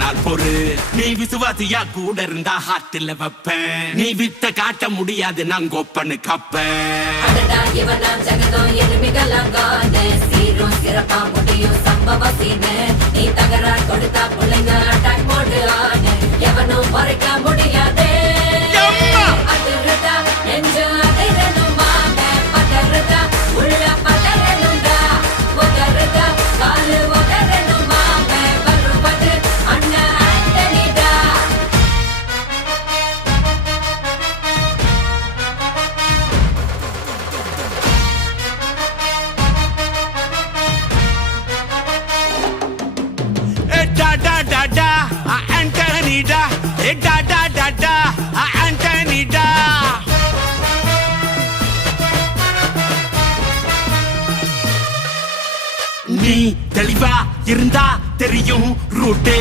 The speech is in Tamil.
நாள் பொறு. நீ விசுவாசியா கூட இருந்தா ஹார்ட்ல வைப்பேன். நீ வித்த காட்ட முடியாது நான் கோப்பன்னு கப்பேன். சிறப்பா முடியும் சம்பவ சீனு. நீ தகராறு கொடுத்தா பிள்ளைங்க அட்டாக் மோடு ஆனு. எவனும் மறைக்க முடியாதே. அதிருதா நெஞ்சு அதிரணும் வாங்க. பதறுதா உள்ள பதறணும்டா. உதறுதா காலு உதறணும் வாங்க. வருவது அண்ணன் ஆண்டனிடா. Da da da da, Anthony da. Da da da da, Anthony da. நீ தெளிவா இருந்தா தெரியும் ரூட்டே.